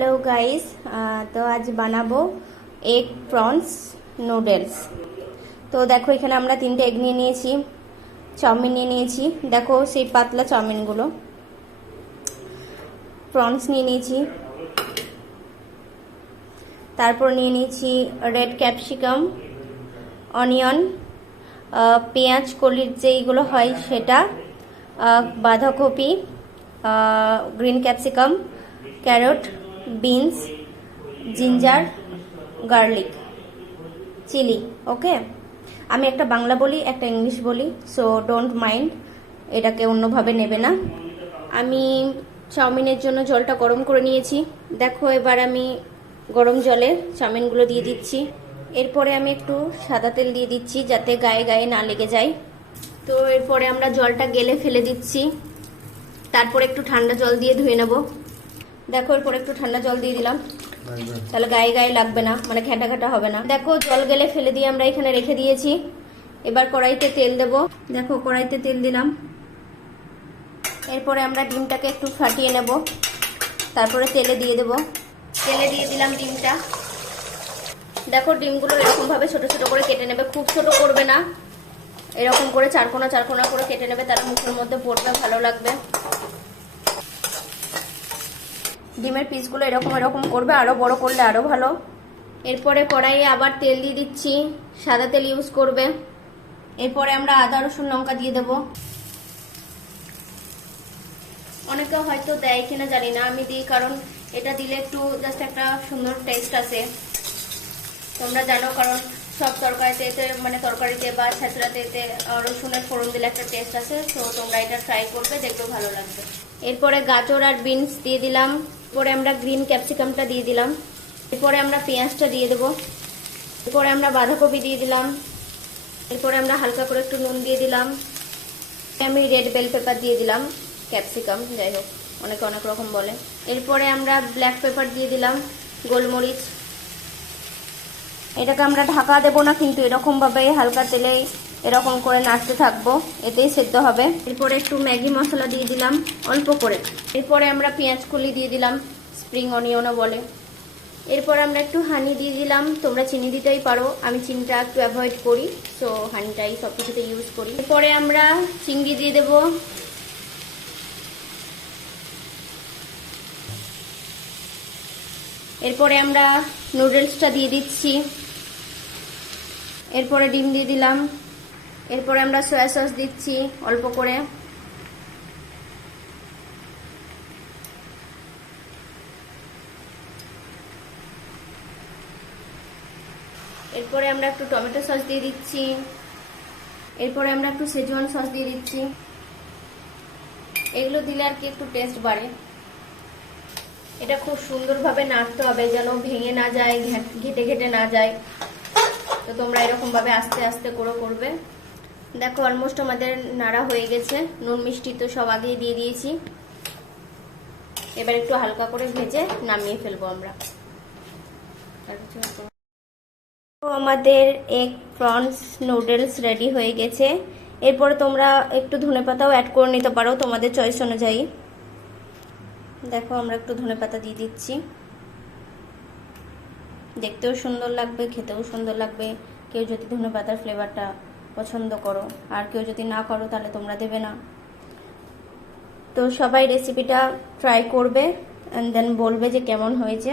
Hello guys, তো আজ বানাবো এগ প্রনস নুডলস। তো দেখো এখানে আমরা 3টে এগ নিয়ে নিয়েছি, চাউমিন নিয়ে নিয়েছি, দেখো সেই পাতলা চাউমিনগুলো, প্রনস নিয়ে নিয়েছি, তারপর নিয়ে নিয়েছি রেড ক্যাপসিকাম, অনিয়ন, পেঁয়াজ কলির যেইগুলো হয় সেটা, বাঁধাকপি, green capsicum, carrot, beans, ginger, garlic, chili. Okay, আমি একটা বাংলা বলি একটা ইংলিশ বলি, সো ডোন্ট মাইন্ড, এটাকে অন্যভাবে নেবে না। আমি চাউমিনের জন্য জলটা গরম করে নিয়েছি। দেখো এবার আমি গরম জলে চাউমিনগুলো দিয়ে দিচ্ছি। এরপরে আমি একটু সাদা তেল দিয়ে দিচ্ছি যাতে গায়ে গায়ে না লেগে যায়। তো এরপরে আমরা জলটা গেলে ফেলে দিচ্ছি, তারপরে একটু ঠান্ডা জল দিয়ে ধুয়ে নেব। দেখো এরপর একটু ঠান্ডা জল দিয়ে দিলাম, তাহলে গায়ে গায়ে লাগবে না, মানে ঘেঁটা ঘেঁটা হবে না। দেখো জল গেলে ফেলে দিয়ে আমরা এখানে রেখে দিয়েছি। এবার কড়াইতে তেল দেব। দেখো কড়াইতে তেল দিলাম। এরপরে আমরা ডিমটাকে একটু ফাটিয়ে নেব, তারপরে তেলে দিয়ে দেব। তেলে দিয়ে দিলাম ডিমটা। দেখো ডিমগুলো এরকম ভাবে ছোট ছোট করে কেটে নেবে, খুব ছোট করবে না, এরকম করে চারকোনা চারকোনা করে কেটে নেবে, তার মুখের মধ্যে পড়বে, ভালো লাগবে। ডিমের পিসগুলো এরকম এরকম করবে, আরো বড় করলে আরো ভালো। এরপরে কড়াইয়ে আবার তেল দিয়ে দিচ্ছি, সাদা তেল ইউজ করবে। এরপরে আমরা আদা রসুন লঙ্কা দিয়ে দেব। অনেকে হয়তো দেয় কিনা জানি না, আমি দিই কারণ এটা দিলে একটু জাস্ট একটা সুন্দর টেস্ট আসে। তোমরা জানো, কারণ সব তরকারিতে মানে তরকারিতে বা ছেঁচড়াতে রসুনের ফোড়ন দিলে একটা টেস্ট আসে। তো তোমরা এটা ট্রাই করবে, দেখবে ভালো লাগবে। এরপরে গাজর আর বিনস দিয়ে দিলাম। এরপরে আমরা গ্রিন ক্যাপসিকামটা দিয়ে দিলাম। এরপরে আমরা পেঁয়াজটা দিয়ে দেবো। এরপরে আমরা বাঁধাকপি দিয়ে দিলাম। এরপরে আমরা হালকা করে একটু নুন দিয়ে দিলাম। আমি রেড বেল পেপার দিয়ে দিলাম, ক্যাপসিকাম যাই হোক, অনেকে অনেক রকম বলে। এরপরে আমরা ব্ল্যাক পেপার দিয়ে দিলাম, গোলমরিচ। এটাকে আমরা ঢাকা দেবো না, কিন্তু এরকম ভাবে হালকা তেলে এরকম করে নাড়তে থাকবো, এতেই সেদ্ধ হবে। এরপরে একটু ম্যাগি মশলা দিয়ে দিলাম অল্প করে। এরপরে আমরা পেঁয়াজ কলি দিয়ে দিলাম, স্প্রিং অনিয়নও বলে। এরপর আমরা একটু হানি দিয়ে দিলাম, তোমরা চিনি দিতেই পারো, আমি চিনিটা একটু অ্যাভয়েড করি, সো হানিটাই সব কিছুতে ইউজ করি। এরপরে আমরা চিংড়ি দিয়ে দেবো। এরপরে আমরা নুডলসটা দিয়ে দিচ্ছি। এরপরে ডিম দিয়ে দিলাম। এরপরে আমরা সয়া সস দিচ্ছি অল্প করে। এরপরে আমরা একটু টমেটো সস দিয়ে দিচ্ছি। এরপরে আমরা একটু সেজওয়ান সস দিয়ে দিচ্ছি। এগুলো দিলে আর কি একটু টেস্ট বাড়ে। এটা খুব সুন্দরভাবে নাড়তে হবে যেন ভেঙে না যায়, ঘেটে ঘেটে না যায়। তো তোমরা এরকম ভাবে আস্তে আস্তে করে করবে। দেখো অলমোস্ট আমাদের নাড়া হয়ে গেছে, নুন মিষ্টি তো সব আগেই দিয়ে দিয়েছি। এবার একটু হালকা করে ভেজে নামিয়ে ফেলবো আমরা। তো আমাদের এগ প্রনস নুডলস রেডি হয়ে গেছে। এরপরে তোমরা একটু ধনেপাতাও অ্যাড করে নিতে পারো তোমাদের চয়েস অনুযায়ী। দেখো আমরা একটু ধনেপাতা দিয়ে দিচ্ছি, দেখতেও সুন্দর লাগবে, খেতেও সুন্দর লাগবে। কেউ যদি ধনেপাতার ফ্লেভারটা পছন্দ করো, আর কেউ যদি না করো তাহলে তোমরা দেবে না। তো সবাই রেসিপিটা ট্রাই করবে, অ্যান্ড দেন বলবে যে কেমন হয়েছে।